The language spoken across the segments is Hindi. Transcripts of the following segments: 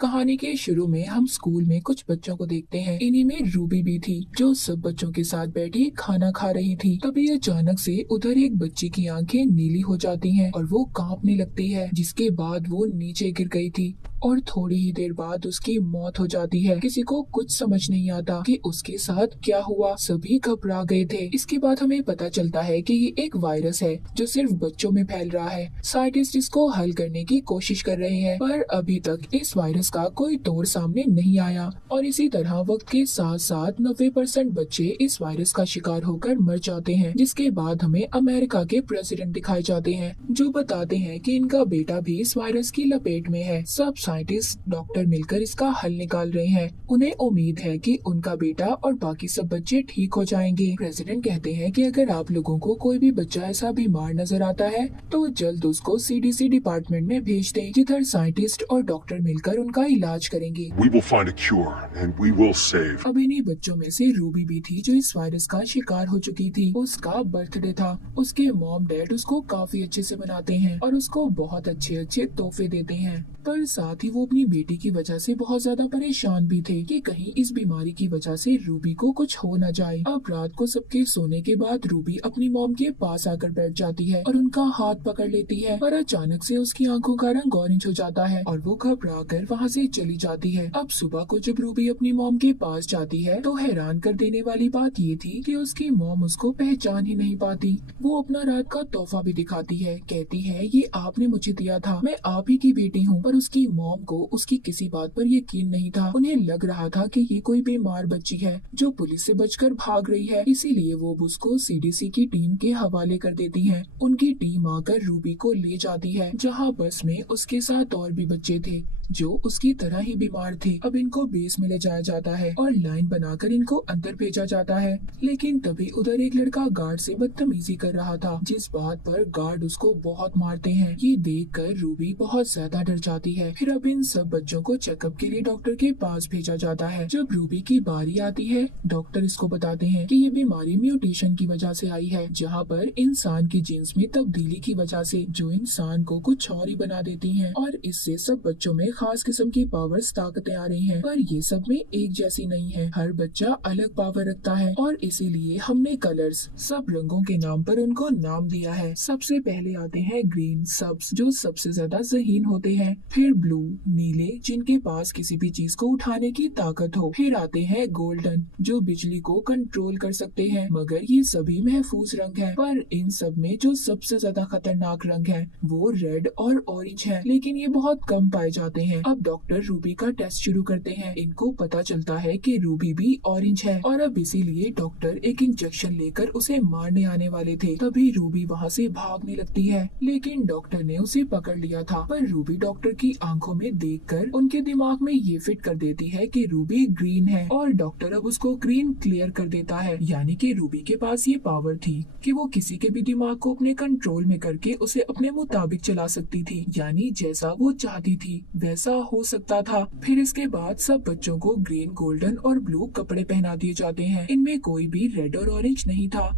कहानी के शुरू में हम स्कूल में कुछ बच्चों को देखते हैं। इन्हीं में रूबी भी थी, जो सब बच्चों के साथ बैठी खाना खा रही थी। तभी अचानक से उधर एक बच्ची की आंखें नीली हो जाती हैं और वो कांपने लगती है, जिसके बाद वो नीचे गिर गई थी और थोड़ी ही देर बाद उसकी मौत हो जाती है। किसी को कुछ समझ नहीं आता कि उसके साथ क्या हुआ। सभी घबरा गए थे। इसके बाद हमें पता चलता है कि ये एक वायरस है जो सिर्फ बच्चों में फैल रहा है। साइंटिस्ट इसको हल करने की कोशिश कर रहे हैं, पर अभी तक इस वायरस का कोई तोड़ सामने नहीं आया। और इसी तरह वक्त के साथ साथ 90% बच्चे इस वायरस का शिकार होकर मर जाते हैं, जिसके बाद हमें अमेरिका के प्रेसिडेंट दिखाए जाते हैं, जो बताते हैं कि इनका बेटा भी इस वायरस की लपेट में है। सब साइंटिस्ट डॉक्टर मिलकर इसका हल निकाल रहे हैं। उन्हें उम्मीद है कि उनका बेटा और बाकी सब बच्चे ठीक हो जाएंगे। प्रेसिडेंट कहते हैं कि अगर आप लोगों को कोई भी बच्चा ऐसा बीमार नजर आता है तो जल्द उसको CDC डिपार्टमेंट में भेज दें, जिधर साइंटिस्ट और डॉक्टर मिलकर उनका इलाज करेंगे। We will find a cure and we will save. अब इन्हीं बच्चों में से रूबी भी थी, जो इस वायरस का शिकार हो चुकी थी। उसका बर्थडे था। उसके मॉम डैड उसको काफी अच्छे से मनाते हैं और उसको बहुत अच्छे अच्छे तोहफे देते हैं, पर साथ ही वो अपनी बेटी की वजह से बहुत ज्यादा परेशान भी थे कि कहीं इस बीमारी की वजह से रूबी को कुछ हो न जाए। अब रात को सबके सोने के बाद रूबी अपनी मॉम के पास आकर बैठ जाती है और उनका हाथ पकड़ लेती है, पर अचानक से उसकी आंखों का रंग ऑरेंज हो जाता है और वो घबरा कर वहाँ से चली जाती है। अब सुबह को जब रूबी अपनी मॉम के पास जाती है तो हैरान कर देने वाली बात ये थी कि उसकी मॉम उसको पहचान ही नहीं पाती। वो अपना रात का तोहफा भी दिखाती है, कहती है ये आपने मुझे दिया था, मैं आप ही की बेटी हूँ। पर उसकी मॉम को उसकी किसी बात पर यकीन नहीं था। उन्हें लग रहा था कि ये कोई बीमार बच्ची है जो पुलिस से बचकर भाग रही है, इसीलिए वो उसको CDC की टीम के हवाले कर देती है। उनकी टीम आकर रूबी को ले जाती है, जहाँ बस में उसके साथ और भी बच्चे थे जो उसकी तरह ही बीमार थे। अब इनको बेस में ले जाया जाता है और लाइन बनाकर इनको अंदर भेजा जाता है, लेकिन तभी उधर एक लड़का गार्ड से बदतमीजी कर रहा था, जिस बात पर गार्ड उसको बहुत मारते हैं। ये देखकर रूबी बहुत ज्यादा डर जाती है। फिर अब इन सब बच्चों को चेकअप के लिए डॉक्टर के पास भेजा जाता है। जब रूबी की बारी आती है, डॉक्टर इसको बताते हैं कि ये बीमारी म्यूटेशन की वजह से आई है, जहाँ पर इंसान की जीन्स में तब्दीली की वजह से, जो इंसान को कुछ और ही बना देती है, और इससे सब बच्चों में खास किस्म की पावर्स ताकतें आ रही हैं, पर ये सब में एक जैसी नहीं है। हर बच्चा अलग पावर रखता है और इसीलिए हमने कलर्स, सब रंगों के नाम पर उनको नाम दिया है। सबसे पहले आते हैं ग्रीन, सब्ज, जो सबसे ज्यादा ज़हीन होते हैं, फिर ब्लू, नीले, जिनके पास किसी भी चीज को उठाने की ताकत हो, फिर आते हैं गोल्डन, जो बिजली को कंट्रोल कर सकते हैं। मगर ये सभी महफूज रंग हैं, पर इन सब में जो सबसे ज्यादा खतरनाक रंग है वो रेड और ऑरेंज है, लेकिन ये बहुत कम पाए जाते हैं। अब डॉक्टर रूबी का टेस्ट शुरू करते हैं। इनको पता चलता है कि रूबी भी ऑरेंज है और अब इसीलिए डॉक्टर एक इंजेक्शन लेकर उसे मारने आने वाले थे। तभी रूबी वहाँ से भागने लगती है, लेकिन डॉक्टर ने उसे पकड़ लिया था। पर रूबी डॉक्टर की आंखों में देखकर उनके दिमाग में ये फिट कर देती है कि रूबी ग्रीन है और डॉक्टर अब उसको ग्रीन क्लियर कर देता है। यानी कि रूबी के पास ये पावर थी कि वो किसी के भी दिमाग को अपने कंट्रोल में करके उसे अपने मुताबिक चला सकती थी, यानी जैसा वो चाहती थी वैसा हो सकता था। फिर इसके बाद सब बच्चों को ग्रीन, गोल्डन और ब्लू कपड़े पहना दिए जाते हैं। इनमें कोई भी रेड और ऑरेंज नहीं था,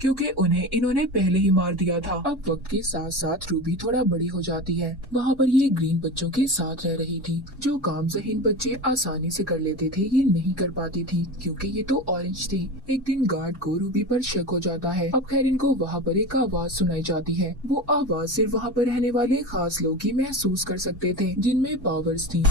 क्योंकि उन्हें इन्होंने पहले ही मार दिया था। अब वक्त के साथ साथ रूबी थोड़ा बड़ी हो जाती है। वहाँ पर ये ग्रीन बच्चों के साथ रह रही थी। जो काम ज़हीन बच्चे आसानी से कर लेते थे, ये नहीं कर पाती थी, क्योंकि ये तो ऑरेंज थी। एक दिन गार्ड को रूबी पर शक हो जाता है। अब खैर इनको वहाँ पर एक आवाज सुनाई जाती है। वो आवाज सिर्फ वहाँ पर रहने वाले खास लोग ही महसूस कर सकते थे, जिनमें पावर्स थी।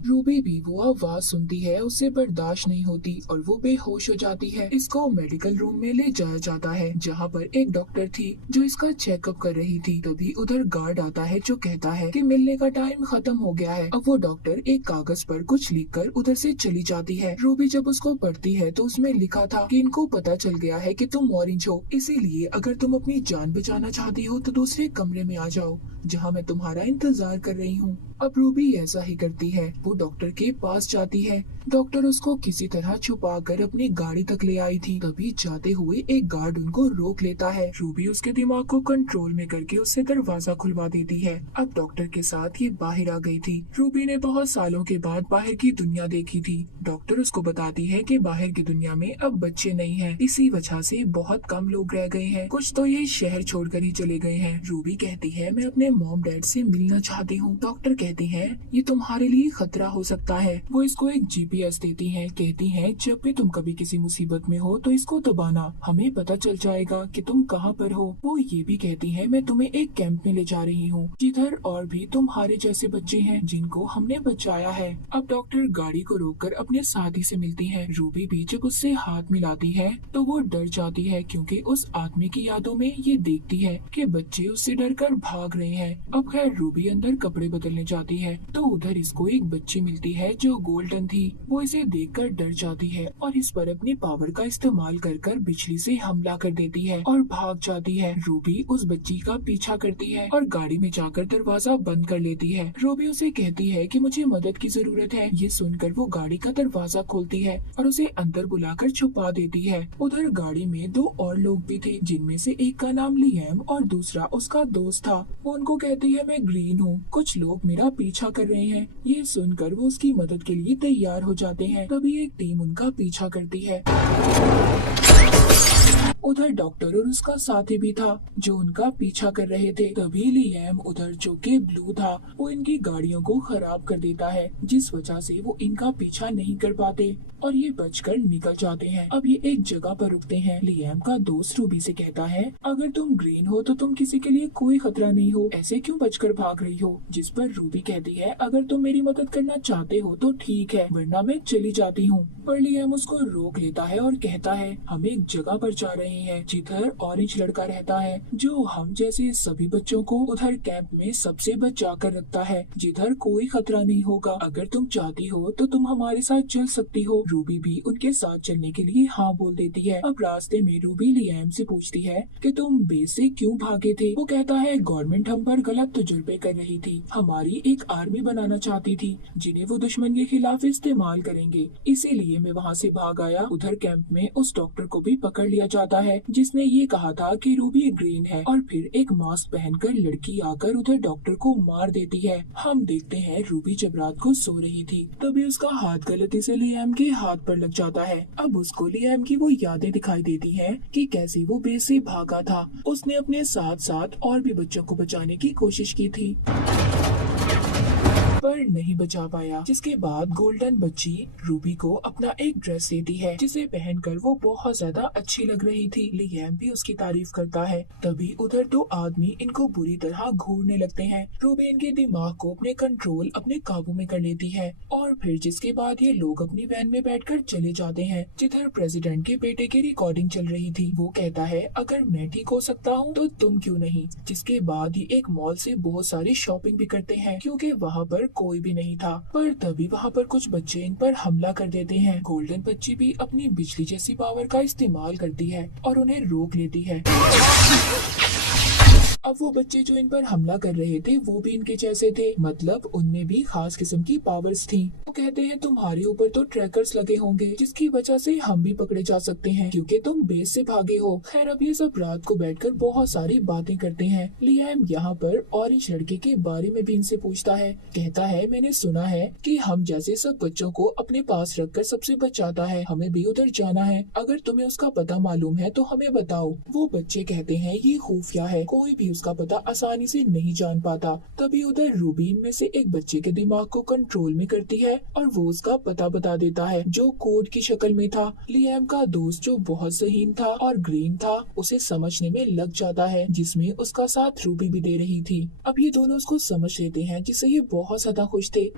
रूबी भी वो आवाज सुनती है, उसे बर्दाश्त नहीं होती और वो बेहोश हो जाती है। इसको मेडिकल रूम में ले जाया जाता है, जहाँ पर एक डॉक्टर थी जो इसका चेकअप कर रही थी। तभी उधर गार्ड आता है जो कहता है कि मिलने का टाइम खत्म हो गया है। अब वो डॉक्टर एक कागज पर कुछ लिखकर उधर से चली जाती है। रूबी जब उसको पढ़ती है तो उसमें लिखा था कि इनको पता चल गया है कि तुम ऑरेंज हो, इसीलिए अगर तुम अपनी जान बचाना चाहती हो तो दूसरे कमरे में आ जाओ, जहाँ मैं तुम्हारा इंतजार कर रही हूँ। अब रूबी ऐसा ही करती है। वो डॉक्टर के पास जाती है डॉक्टर उसको किसी तरह छुपा कर अपनी गाड़ी तक ले आई थी। तभी जाते हुए एक गार्ड उनको रोक लेता है। रूबी उसके दिमाग को कंट्रोल में करके उससे दरवाजा खुलवा देती है। अब डॉक्टर के साथ ये बाहर आ गई थी। रूबी ने बहुत सालों के बाद बाहर की दुनिया देखी थी। डॉक्टर उसको बताती है कि बाहर की दुनिया में अब बच्चे नहीं हैं, इसी वजह से बहुत कम लोग रह गए हैं, कुछ तो ये शहर छोड़कर ही चले गए हैं। रूबी कहती है मैं अपने मॉम डैड से मिलना चाहती हूँ। डॉक्टर कहती है ये तुम्हारे लिए खतरा हो सकता है। वो इसको एक जीपीएस देती है। कहती है जब भी तुम कभी किसी मुसीबत में हो तो इसको दबाना, हमें पता चल जाएगा कि तुम कहाँ पर हो। वो ये भी कहती है मैं तुम्हें एक कैंप में ले जा रही हूँ जिधर और भी तुम्हारे जैसे बच्चे हैं जिनको हमने बचाया है। अब डॉक्टर गाड़ी को रोककर अपने साथी से मिलती है। रूबी भी जब उससे हाथ मिलाती है तो वो डर जाती है क्योंकि उस आदमी की यादों में ये देखती है कि बच्चे उससे डरकर भाग रहे हैं। अब खैर रूबी अंदर कपड़े बदलने जाती है तो उधर इसको एक बच्ची मिलती है जो गोल्डन थी। वो इसे देखकर डर जाती है और इस पर अपनी पावर का इस्तेमाल कर बिजली से हमला कर देती है और भाग जाती है। रूबी उस बच्ची का पीछा करती है और गाड़ी में जाकर दरवाजा बंद कर लेती है। रूबी उसे कहती है कि मुझे मदद की जरूरत है। ये सुनकर वो गाड़ी का दरवाजा खोलती है और उसे अंदर बुलाकर छुपा देती है। उधर गाड़ी में दो और लोग भी थे जिनमें से एक का नाम लिएम और दूसरा उसका दोस्त था। वो उनको कहती है मैं ग्रीन हूँ, कुछ लोग मेरा पीछा कर रहे हैं। ये सुनकर वो उसकी मदद के लिए तैयार हो जाते हैं। तभी एक टीम उनका पीछा करती है। उधर डॉक्टर और उसका साथी भी था जो उनका पीछा कर रहे थे। तभी लिएम उधर जो कि ब्लू था वो इनकी गाड़ियों को खराब कर देता है जिस वजह से वो इनका पीछा नहीं कर पाते और ये बचकर निकल जाते हैं। अब ये एक जगह पर रुकते हैं। लिएम का दोस्त रूबी से कहता है अगर तुम ग्रीन हो तो तुम किसी के लिए कोई खतरा नहीं हो, ऐसे क्यों बचकर भाग रही हो। जिस पर रूबी कहती है अगर तुम मेरी मदद करना चाहते हो तो ठीक है वरना मैं चली जाती हूँ। पर लिएम उसको रोक लेता है और कहता है हम एक जगह पर जा रहे हैं जिधर ऑरेंज लड़का रहता है जो हम जैसे सभी बच्चों को उधर कैंप में सबसे बचा कर रखता है जिधर कोई खतरा नहीं होगा। अगर तुम चाहती हो तो तुम हमारे साथ चल सकती हो। रूबी भी उनके साथ चलने के लिए हाँ बोल देती है। अब रास्ते में रूबी लिएम से पूछती है कि तुम बेस से क्यों भागे थे। वो कहता है गवर्नमेंट हम पर गलत तजुर्बे कर रही थी, हमारी एक आर्मी बनाना चाहती थी जिन्हें वो दुश्मन के खिलाफ इस्तेमाल करेंगे, इसीलिए मैं वहाँ से भाग आया। उधर कैंप में उस डॉक्टर को भी पकड़ लिया जाता है जिसने ये कहा था कि रूबी ग्रीन है और फिर एक मास्क पहनकर लड़की आकर उधर डॉक्टर को मार देती है। हम देखते हैं रूबी जब रात को सो रही थी तभी उसका हाथ गलती से लिएम के हाथ पर लग जाता है। अब उसको लिएम की वो यादें दिखाई देती हैं कि कैसे वो बेस से भागा था। उसने अपने साथ साथ और भी बच्चों को बचाने की कोशिश की थी पर नहीं बचा पाया। जिसके बाद गोल्डन बच्ची रूबी को अपना एक ड्रेस देती है जिसे पहनकर वो बहुत ज्यादा अच्छी लग रही थी। लिएम भी उसकी तारीफ करता है। तभी उधर दो आदमी इनको बुरी तरह घूरने लगते हैं। रूबी इनके दिमाग को अपने काबू में कर लेती है और फिर जिसके बाद ये लोग अपनी वैन में बैठकर चले जाते हैं जिधर प्रेसिडेंट के बेटे की रिकॉर्डिंग चल रही थी। वो कहता है अगर मैं ठीक हो सकता हूँ तो तुम क्यों नहीं। जिसके बाद ये एक मॉल से बहुत सारी शॉपिंग भी करते हैं क्योंकि वहाँ पर कोई भी नहीं था। पर तभी वहाँ पर कुछ बच्चे इन पर हमला कर देते हैं। गोल्डन बच्ची भी अपनी बिजली जैसी पावर का इस्तेमाल करती है और उन्हें रोक लेती है। अब वो बच्चे जो इन पर हमला कर रहे थे वो भी इनके जैसे थे, मतलब उनमें भी खास किस्म की पावर्स थी। वो कहते हैं तुम्हारे ऊपर तो ट्रैकर्स लगे होंगे जिसकी वजह से हम भी पकड़े जा सकते हैं क्योंकि तुम बेस से भागे हो। खैर अब ये सब रात को बैठकर बहुत सारी बातें करते हैं। लिएम यहाँ पर ऑरेंज लड़के के बारे में भी इनसे पूछता है। कहता है मैंने सुना है कि हम जैसे सब बच्चों को अपने पास रखकर सबसे बचाता है, हमें भी उधर जाना है। अगर तुम्हें उसका पता मालूम है तो हमें बताओ। वो बच्चे कहते हैं ये खुफिया है, कोई भी उसका पता आसानी से नहीं जान पाता। तभी उधर रूबी इनमें से एक बच्चे के दिमाग को कंट्रोल में करती है और वो उसका पता बता देता है जो कोड की शक्ल में था। लिएम का दोस्त जो बहुत ज़हीन था और ग्रीन था उसे समझने में लग जाता है जिसमें उसका साथ रूबी भी दे रही थी। अब ये दोनों उसको समझ लेते हैं जिससे ये बहुत ज्यादा खुश थे।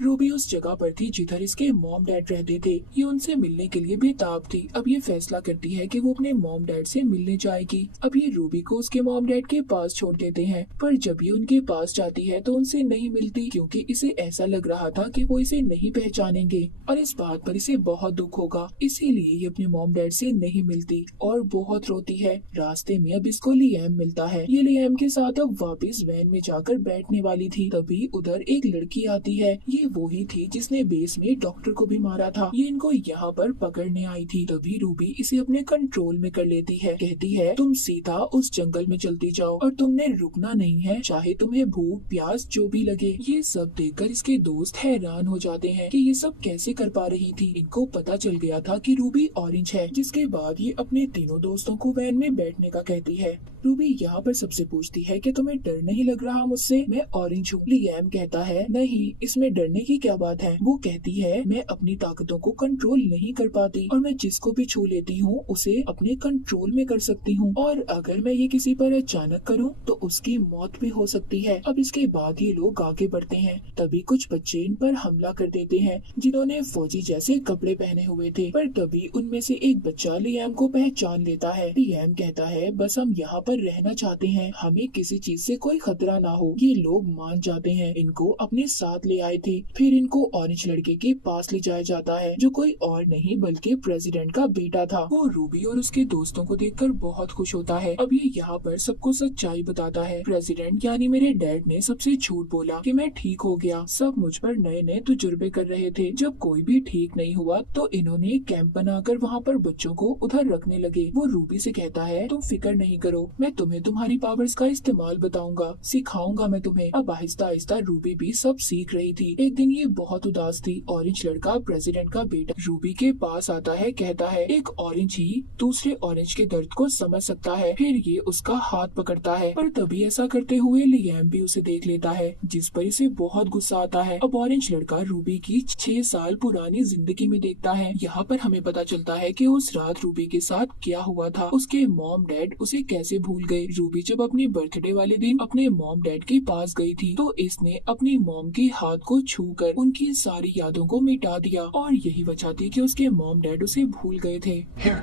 रूबी उस जगह पर थी जिधर इसके मॉम डैड रहते थे। ये उनसे मिलने के लिए बेताब थी। अब ये फैसला करती है कि वो अपने मॉम डैड से मिलने जाएगी। अब ये रूबी को उसके मॉम डैड के पास छोड़ देते हैं पर जब ये उनके पास जाती है तो उनसे नहीं मिलती क्योंकि इसे ऐसा लग रहा था कि वो इसे नहीं पहचानेंगे और इस बात पर इसे बहुत दुख होगा। इसीलिए ये अपने मॉम डैड से नहीं मिलती और बहुत रोती है। रास्ते में अब इसको लिएम मिलता है। ये लिएम के साथ अब वापस वैन में जाकर बैठने वाली थी। तभी उधर एक लड़की आती है। ये वही थी जिसने बेस में डॉक्टर को भी मारा था। ये इनको यहाँ पर पकड़ने आई थी। तभी रूबी इसे अपने कंट्रोल में कर लेती है। कहती है तुम सीधा उस जंगल में चलती जाओ और तुमने रुकना नहीं है, चाहे तुम्हें भूख प्यास जो भी लगे। ये सब देखकर इसके दोस्त हैरान हो जाते हैं कि ये सब कैसे कर पा रही थी। इनको पता चल गया था कि रूबी ऑरेंज है। जिसके बाद ये अपने तीनों दोस्तों को वैन में बैठने का कहती है। रूबी यहाँ पर सबसे पूछती है कि तुम्हें डर नहीं लग रहा मुझसे, मैं ऑरेंज हूँ। लियाम कहता है नहीं, इसमें डरने की क्या बात है। वो कहती है मैं अपनी ताकतों को कंट्रोल नहीं कर पाती और मैं जिसको भी छू लेती हूँ उसे अपने कंट्रोल में कर सकती हूँ, और अगर मैं ये किसी पर अचानक करूँ तो उसकी मौत भी हो सकती है। अब इसके बाद ये लोग आगे बढ़ते हैं। तभी कुछ बच्चे इन पर हमला कर देते हैं जिन्होंने फौजी जैसे कपड़े पहने हुए थे। पर तभी उनमें से एक बच्चा लियाम को पहचान लेता है। लियाम कहता है बस हम यहाँ पर रहना चाहते हैं, हमें किसी चीज से कोई खतरा ना हो। ये लोग मान जाते हैं। इनको अपने साथ ले आए थे। फिर इनको ऑरेंज लड़के के पास ले जाया जाता है जो कोई और नहीं बल्कि प्रेसिडेंट का बेटा था। वो रूबी और उसके दोस्तों को देखकर बहुत खुश होता है। अब ये यहाँ पर सबको सच्चाई बताता है। प्रेसिडेंट यानी मेरे डैड ने सबसे झूठ बोला कि मैं ठीक हो गया। सब मुझ पर नए नए तजुर्बे कर रहे थे। जब कोई भी ठीक नहीं हुआ तो इन्होंने कैंप बनाकर वहाँ पर बच्चों को उधर रखने लगे। वो रूबी से कहता है तुम फिक्र नहीं करो, मैं तुम्हें तुम्हारी पावर्स का इस्तेमाल बताऊंगा, सिखाऊंगा मैं तुम्हें। अब आहिस्ता आहिस्ता रूबी भी सब सीख रही थी। एक दिन ये बहुत उदास थी। ऑरेंज लड़का प्रेसिडेंट का बेटा रूबी के पास आता है। कहता है एक ऑरेंज ही दूसरे ऑरेंज के दर्द को समझ सकता है। फिर ये उसका हाथ पकड़ता है, पर तभी ऐसा करते हुए लियाम भी उसे देख लेता है जिस पर इसे बहुत गुस्सा आता है। अब ऑरेंज लड़का रूबी की 6 साल पुरानी जिंदगी में देखता है। यहाँ पर हमें पता चलता है कि उस रात रूबी के साथ क्या हुआ था। उसके मॉम डैड उसे कैसे भूल गए। रूबी जब अपने बर्थडे वाले दिन अपने मॉम डैड के पास गई थी तो इसने अपनी मॉम के हाथ को छूकर उनकी सारी यादों को मिटा दिया, और यही वजह थी कि उसके मॉम डैड उसे भूल गए थे। Here,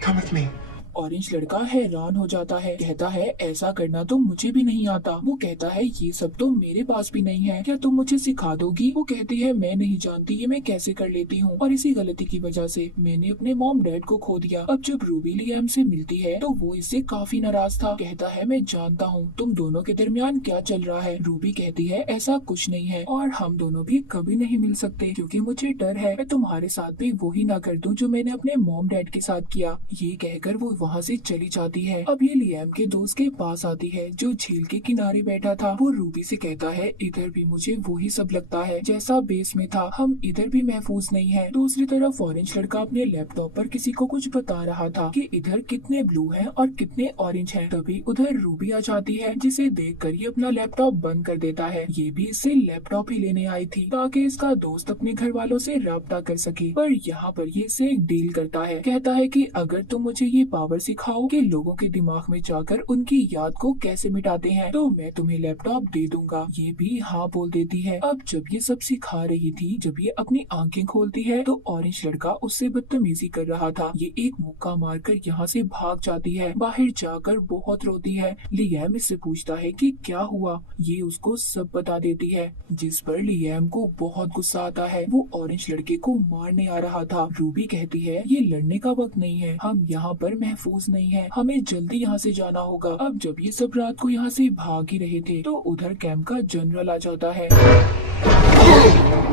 come with me. Orange लड़का हैरान हो जाता है। कहता है ऐसा करना तो मुझे भी नहीं आता। वो कहता है ये सब तो मेरे पास भी नहीं है, क्या तुम मुझे सिखा दोगी। वो कहती है मैं नहीं जानती ये मैं कैसे कर लेती हूँ, और इसी गलती की वजह से मैंने अपने मॉम डैड को खो दिया। अब जब रूबी लियाम से मिलती है तो वो इससे काफी नाराज था। कहता है मैं जानता हूँ तुम दोनों के दरमियान क्या चल रहा है। रूबी कहती है ऐसा कुछ नहीं है और हम दोनों भी कभी नहीं मिल सकते क्योंकि मुझे डर है मैं तुम्हारे साथ भी वही ना कर दूं जो मैंने अपने मॉम डैड के साथ किया। ये कहकर वो वहाँ से चली जाती है। अब ये लियाम के दोस्त के पास आती है जो झील के किनारे बैठा था। वो रूबी से कहता है इधर भी मुझे वही सब लगता है जैसा बेस में था, हम इधर भी महफूज नहीं है। दूसरी तरफ ऑरेंज लड़का अपने लैपटॉप पर किसी को कुछ बता रहा था कि इधर कितने ब्लू हैं और कितने ऑरेंज हैं। तभी उधर रूबी आ जाती है जिसे देखकर ये अपना लैपटॉप बंद कर देता है। ये भी इससे लैपटॉप ही लेने आई थी ताकि इसका दोस्त अपने घर वालों से राब्ता कर सके। पर यहाँ पर ये इसे एक डील करता है। कहता है कि अगर तुम मुझे ये पावर सिखाओ कि लोगों के दिमाग में जाकर उनकी याद को कैसे मिटाते हैं तो मैं तुम्हें लैपटॉप दे दूंगा। ये भी हाँ बोल देती है। अब जब ये सब सिखा रही थी, जब ये अपनी आंखें खोलती है तो ऑरेंज लड़का उससे बदतमीजी कर रहा था। ये एक मुक्का मारकर यहाँ से भाग जाती है। बाहर जाकर बहुत रोती है। लियाम इससे पूछता है कि क्या हुआ। ये उसको सब बता देती है जिस पर लियाम को बहुत गुस्सा आता है। वो ऑरेंज लड़के को मारने आ रहा था। रूबी कहती है ये लड़ने का वक्त नहीं है, हम यहाँ पर महफूज नहीं है, हमें जल्दी यहाँ से जाना होगा। अब जब ये सब रात को यहाँ से भाग ही रहे थे तो उधर कैंप का जनरल आ जाता है।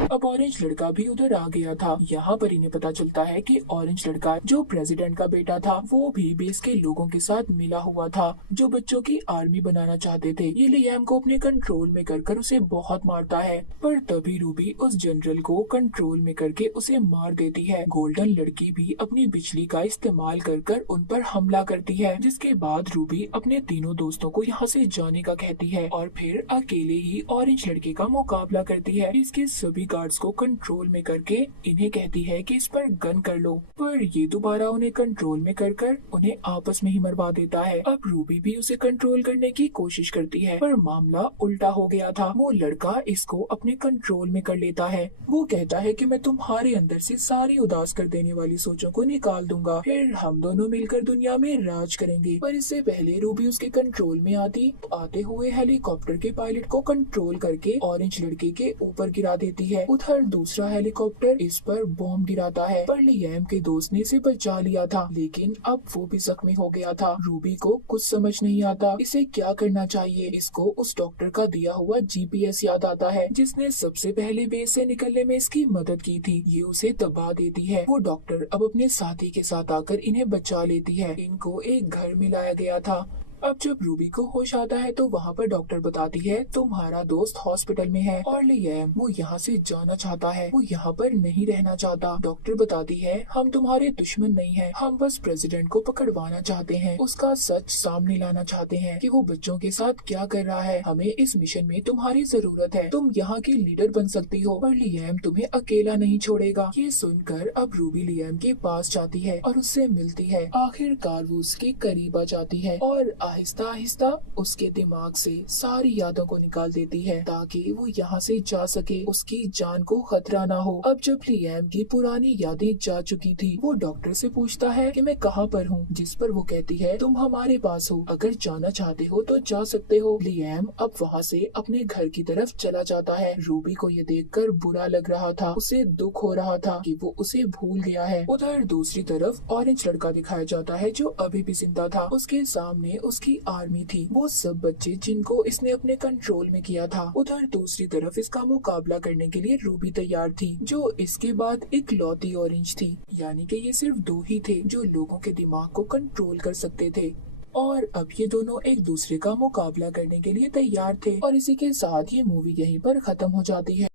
अब ऑरेंज लड़का भी उधर आ गया था। यहाँ पर इन्हें पता चलता है कि ऑरेंज लड़का जो प्रेसिडेंट का बेटा था वो भी बेस के लोगों के साथ मिला हुआ था जो बच्चों की आर्मी बनाना चाहते थे। ये लियाम को अपने कंट्रोल में कर उसे बहुत मारता है, पर तभी रूबी उस जनरल को कंट्रोल में करके उसे मार देती है। गोल्डन लड़की भी अपनी बिजली का इस्तेमाल कर उन पर हमला करती है, जिसके बाद रूबी अपने तीनों दोस्तों को यहाँ से जाने का कहती है और फिर अकेले ही ऑरेंज लड़के का मुकाबला करती है। इसके सभी गार्ड्स को कंट्रोल में करके इन्हें कहती है कि इस पर गन कर लो, पर ये दोबारा उन्हें कंट्रोल में कर उन्हें आपस में ही मरवा देता है। अब रूबी भी उसे कंट्रोल करने की कोशिश करती है पर मामला उल्टा हो गया था। वो लड़का इसको अपने कंट्रोल में कर लेता है। वो कहता है कि मैं तुम्हारे अंदर से सारी उदास कर देने वाली सोचों को निकाल दूंगा, फिर हम दोनों मिलकर दुनिया में राज करेंगे। पर इससे पहले रूबी उसके कंट्रोल में आते हुए हेलीकॉप्टर के पायलट को कंट्रोल करके ऑरेंज लड़के के ऊपर गिरा गिरा देती है। उधर दूसरा हेलीकॉप्टर इस पर बॉम्ब गिराता है, पर लियाम के दोस्त ने इसे बचा लिया था, लेकिन अब वो भी जख्मी हो गया था। रूबी को कुछ समझ नहीं आता इसे क्या करना चाहिए। इसको उस डॉक्टर का दिया हुआ GPS याद आता है, जिसने सबसे पहले बेस से निकलने में इसकी मदद की थी। ये उसे दबा देती है। वो डॉक्टर अब अपने साथी के साथ आकर इन्हें बचा लेती है। इनको एक घर में लाया गया था। अब जब रूबी को होश आता है तो वहाँ पर डॉक्टर बताती है तुम्हारा दोस्त हॉस्पिटल में है और लियाम वो यहाँ से जाना चाहता है, वो यहाँ पर नहीं रहना चाहता। डॉक्टर बताती है हम तुम्हारे दुश्मन नहीं हैं, हम बस प्रेसिडेंट को पकड़वाना चाहते हैं, उसका सच सामने लाना चाहते हैं कि वो बच्चों के साथ क्या कर रहा है। हमें इस मिशन में तुम्हारी जरूरत है, तुम यहाँ की लीडर बन सकती हो, पर लियाम तुम्हें अकेला नहीं छोड़ेगा। ये सुनकर अब रूबी लियाम के पास जाती है और उससे मिलती है। आखिरकार वो उसके करीब आ जाती है और आहिस्ता आहिस्ता उसके दिमाग से सारी यादों को निकाल देती है ताकि वो यहाँ से जा सके, उसकी जान को खतरा ना हो। अब जब लियाम की पुरानी यादें जा चुकी थी, वो डॉक्टर से पूछता है कि मैं कहाँ पर हूँ, जिस पर वो कहती है तुम हमारे पास हो, अगर जाना चाहते हो तो जा सकते हो। लियाम अब वहाँ से अपने घर की तरफ चला जाता है। रूबी को ये देखकर बुरा लग रहा था, उसे दुख हो रहा था कि वो उसे भूल गया है। उधर दूसरी तरफ ऑरेंज लड़का दिखाया जाता है जो अभी भी जिंदा था। उसके सामने उसकी आर्मी थी, वो सब बच्चे जिनको इसने अपने कंट्रोल में किया था। उधर दूसरी तरफ इसका मुकाबला करने के लिए रूबी तैयार थी, जो इसके बाद इकलौती ऑरेंज थी। यानी कि ये सिर्फ दो ही थे जो लोगों के दिमाग को कंट्रोल कर सकते थे। और अब ये दोनों एक दूसरे का मुकाबला करने के लिए तैयार थे। और इसी के साथ ये मूवी यहीं पर खत्म हो जाती है।